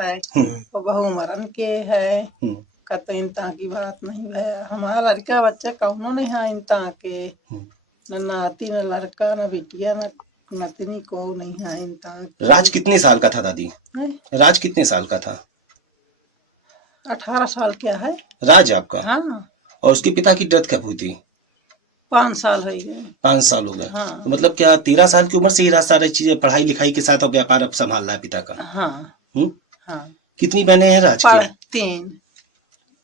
है वो बहु मरन के है कत इंता की बात नहीं है। हमारा लड़का बच्चा कौनो नहीं है इंता के, न नाती न लड़का न बिटिया न नतनी को नहीं है इंता के। राज कितने साल का था दादी? है? राज कितने साल का था? 18 साल क्या है राज आपका? हाँ। और उसके पिता की डेथ कब हुई थी? 5 साल हो गए। 5 साल हो गए। हाँ। तो मतलब क्या 13 साल की उम्र से ही सारी चीजें पढ़ाई लिखाई के साथ और व्यापार अब संभाल रहा है पिता का? हाँ। हाँ। कितनी बहनें हैं राज की? 3।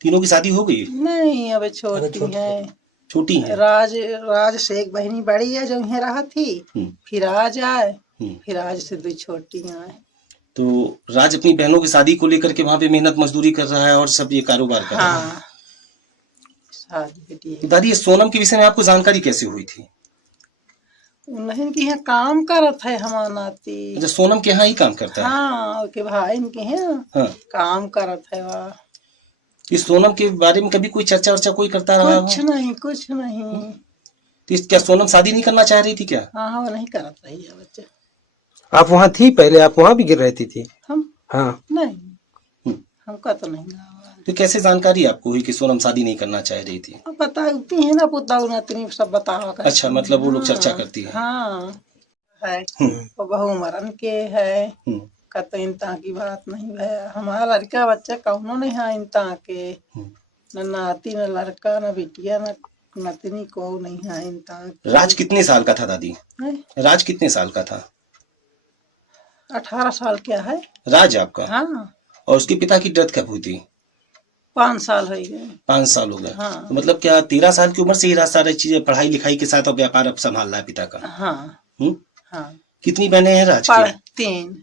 तीनों की शादी हो गई? नहीं अबे छोटी है। छोटी है। राज से एक बहनी बड़ी है जो यहाँ रहा थी, फिर आज आए, फिर आज से 2 छोटी आए। तो राज अपनी बहनों की शादी को लेकर के वहां पे मेहनत मजदूरी कर रहा है और सब ये कारोबार कर रहा है। शादी दादी ये सोनम के विषय में आपको जानकारी कैसे हुई थी? उन्हें के यहाँ काम करत है हमारा नाती। अच्छा सोनम के यहाँ ही काम करता है? हाँ के भाई इनके यहाँ काम करत है वह। इस सोनम के बारे में कभी कोई चर्चा वर्चा कोई करता रहा? कुछ नहीं कुछ नहीं। तो क्या सोनम शादी नहीं करना चाह रही थी क्या? हाँ वो नहीं करत रही है बच्चे। आप वहाँ थी पहले? आप वहाँ भी गिर रहती थी? हम हाँ नहीं हमका तो नहीं। तो कैसे जानकारी आपको हुई कि सोनम शादी नहीं करना चाह रही थी? बताती है ना पुता उन्हें सब बतावा। अच्छा मतलब वो लोग चर्चा करती है। हाँ है वो बहु मरन के है कत इंता की बात नहीं है। हमारा लड़का बच्चा कौनो नहीं है इंता के, न नाती न लड़का न बिटिया न नतनी को नहीं है इंता के। राज कितने साल का था दादी? राज कितने साल का था? 18 साल क्या है राज आपका? हाँ। और उसके पिता की डेथ कब हुई थी? 5 साल हो गए। 5 साल हो गए। हाँ। तो मतलब क्या 13 साल की उम्र से ही सारी चीजें पढ़ाई लिखाई के साथ और व्यापार अब संभाल रहा है पिता का? हाँ। हाँ। कितनी बहनें हैं राज की? 3।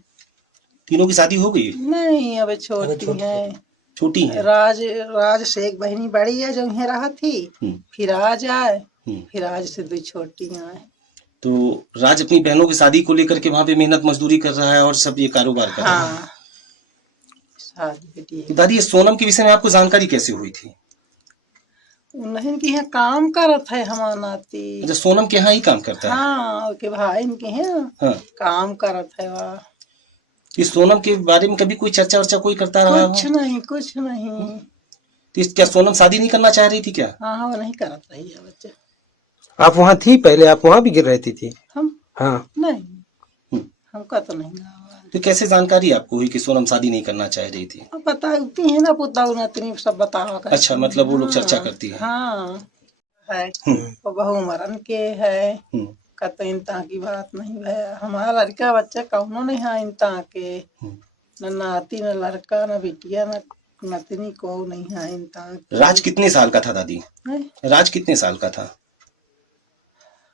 तीनों की शादी हो गई? नहीं अबे छोटी है। छोटी है। राज से एक बहनी बड़ी है जो यहाँ रहा थी, फिर आज आए, फिर आज से 2 छोटी आए। तो राज अपनी बहनों की शादी को लेकर के वहां पे मेहनत मजदूरी कर रहा है और सब ये कारोबार कर रहा है। तो दादी ये सोनम के विषय में आपको जानकारी कैसे हुई थी? उन्हें के यहाँ काम करत है हमारा नाती। अच्छा सोनम के यहाँ ही काम करता है? हाँ के भाई इनके यहाँ काम करत है वह। इस सोनम के बारे में कभी कोई चर्चा वर्चा कोई करता रहा? कुछ नहीं कुछ नहीं। तो क्या सोनम शादी नहीं करना चाह रही थी क्या? हाँ वो नहीं करत रही है बच्चे। आप वहाँ थी पहले? आप वहाँ भी गिर रहती थी? हम हाँ नहीं हमका तो नहीं। तो कैसे जानकारी आपको हुई कि सोनम शादी नहीं करना चाह रही थी? बताती है ना पुता उन्हें सब बतावा। अच्छा मतलब वो लोग चर्चा करती है। हाँ है वो बहु मरन के है कत इंता की बात नहीं है। हमारा लड़का बच्चा कौनो नहीं है इंता के, न नाती न लड़का न बिटिया न नतनी को नहीं है इंता के। राज कितने साल का था दादी? राज कितने साल का था?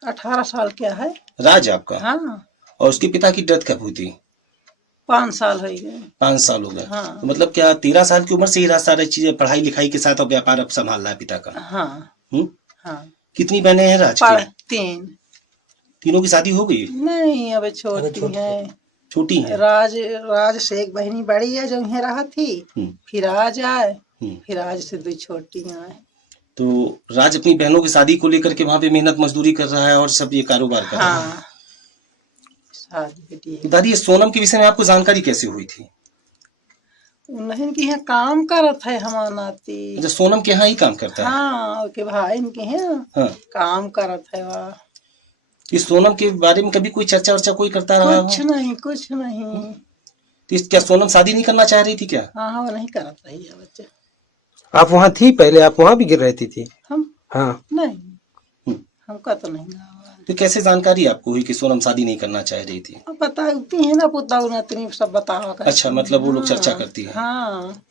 18 साल क्या है राज आपका? हाँ। और उसके पिता की डेथ कब हुई थी? 5 साल हो गए। 5 साल हो गए। हाँ। तो मतलब क्या 13 साल की उम्र से ही सारी चीजें पढ़ाई लिखाई के साथ और व्यापार अब संभाल रहा है पिता का? हाँ। कितनी बहनें हैं राज की? 3। तीनों की शादी हो गई? नहीं अबे छोटी है। छोटी है। राज से एक बहनी बड़ी है जो यहाँ रहा थी, फिर आज आए, फिर आज से 2 छोटी आए। तो राज अपनी बहनों की शादी को लेकर के वहां पे मेहनत मजदूरी कर रहा है और सब ये कारोबार कर रहा है। तो दादी ये सोनम के विषय में आपको जानकारी कैसे हुई थी? उन्हें के यहाँ काम करत है हमारा नाती। अच्छा सोनम के यहाँ ही काम करता है? हाँ के भाई इनके यहाँ काम करत है वह। इस सोनम के बारे में कभी कोई चर्चा वर्चा कोई करता रहा? कुछ नहीं कुछ नहीं। तो क्या सोनम शादी नहीं करना चाह रही थी क्या? हाँ वो नहीं करत रही है बच्चे। आप वहाँ थी पहले? आप वहाँ भी गिर रहती थी? हम हाँ नहीं हमका तो नहीं। तो कैसे जानकारी आपको हुई कि सोनम शादी नहीं करना चाह रही थी? बताती है ना पुता उन्हें सब बतावा। अच्छा मतलब वो लोग चर्चा करती है। हाँ